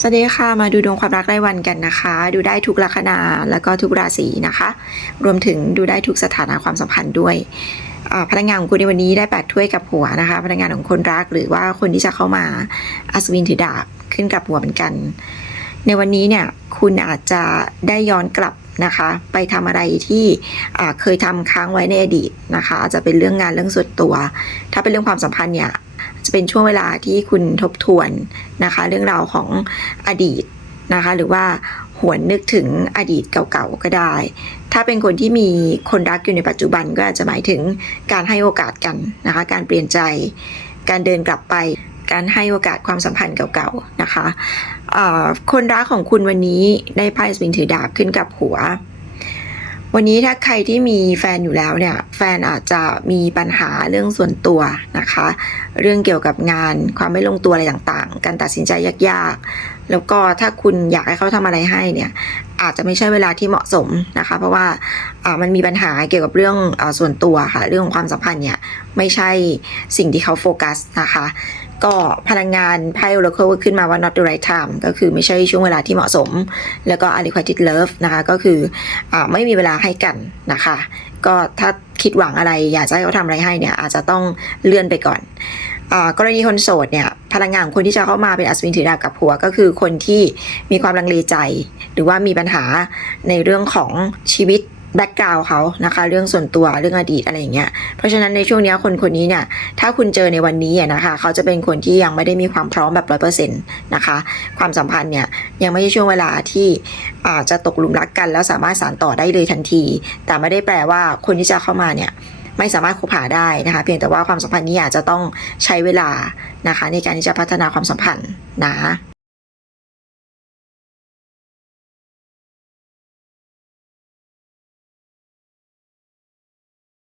สวัสดีค่ะมาดูดวงความรักรายวันกันนะคะ ดูได้ทุกลัคนาแล้วก็ทุกราศีนะคะ รวมถึงดูได้ทุกสถานะความสัมพันธ์ด้วยพนักงานของคุณในวันนี้ได้แปดถ้วยกับหัวนะคะ พนักงานของคนรักหรือว่าคนที่จะเข้ามาอัศวินถือดาบขึ้นกับหัวเหมือนกัน ในวันนี้เนี่ยคุณอาจจะได้ย้อนกลับนะคะ ไปทำอะไรที่เคยทำค้างไว้ในอดีตนะคะอาจจะเป็นเรื่องงานเรื่องส่วนตัว ถ้าเป็นเรื่องความสัมพันธ์เนี่ย จะเป็นช่วงเวลาที่คุณทบทวนนะคะ เรื่องราวของอดีตนะคะ หรือว่าหวนนึกถึงอดีตเก่าๆก็ได้ ถ้าเป็นคนที่มีคนรักอยู่ในปัจจุบันก็อาจจะหมายถึงการให้โอกาสกันนะคะ การเปลี่ยนใจ การเดินกลับไป การให้โอกาสความสัมพันธ์เก่าๆนะคะ คนรักของคุณวันนี้ได้ไพ่สปริงถือดาบขึ้นกับหัว วันนี้ถ้าใครที่มีแฟนอยู่แล้วเนี่ย แฟนอาจจะมีปัญหาเรื่องส่วนตัวนะคะ เรื่องเกี่ยวกับงานความไม่ลงตัวอะไรต่างๆ การตัดสินใจยากๆ แล้วก็ถ้าคุณอยากให้เขาทำอะไรให้เนี่ย อาจจะไม่ใช่เวลาที่เหมาะสมนะคะ เพราะว่าามันมีปัญหาเกี่ยวกับเรื่องอส่วนตัวค่ะ เรื่องของความสัมพันธ์เนี่ยไม่ใช่สิ่งที่เขาโฟกัสนะคะ ก็พลังงานไพ่ Oracle ขึ้นมาว่า not the right time ก็คือไม่ใช่ช่วงเวลาที่เหมาะสม แล้วก็ unrequited love นะคะ ก็คืออไม่มีเวลาให้กันนะคะ ก็ถ้า คิดหวังอะไร อยากจะให้เขาทำอะไรให้เนี่ยอาจจะต้องเลื่อนไปก่อนอากรณีคนโสดเนี่ยพลังงานของคนที่จะเข้ามาเป็นอัศวินถือดาบกับหัวก็คือคนที่มีความลังเลใจ หรือว่ามีปัญหาในเรื่องของชีวิต แบ็กกราวเขานะคะ เรื่องส่วนตัวเรื่องอดีตอะไรอย่างเงี้ยเพราะฉะนั้นในช่วงนี้คนคนนี้เนี่ยถ้าคุณเจอในวันนี้นะคะ เขาจะเป็นคนที่ยังไม่ได้มีความพร้อมแบบร้อยเปอร์เซ็นต์นะคะ ความสัมพันธ์เนี่ยยังไม่ใช่ช่วงเวลาที่อาจะตกหลุมรักกัน แล้วสามารถสานต่อได้เลยทันที แต่ไม่ได้แปลว่าคนที่จะเข้ามาเนี่ยไม่สามารถคบหาได้นะคะ เพียงแต่ว่าความสัมพันธ์นี้อาจจะต้องใช้เวลานะคะ ในการที่จะพัฒนาความสัมพันธ์นะ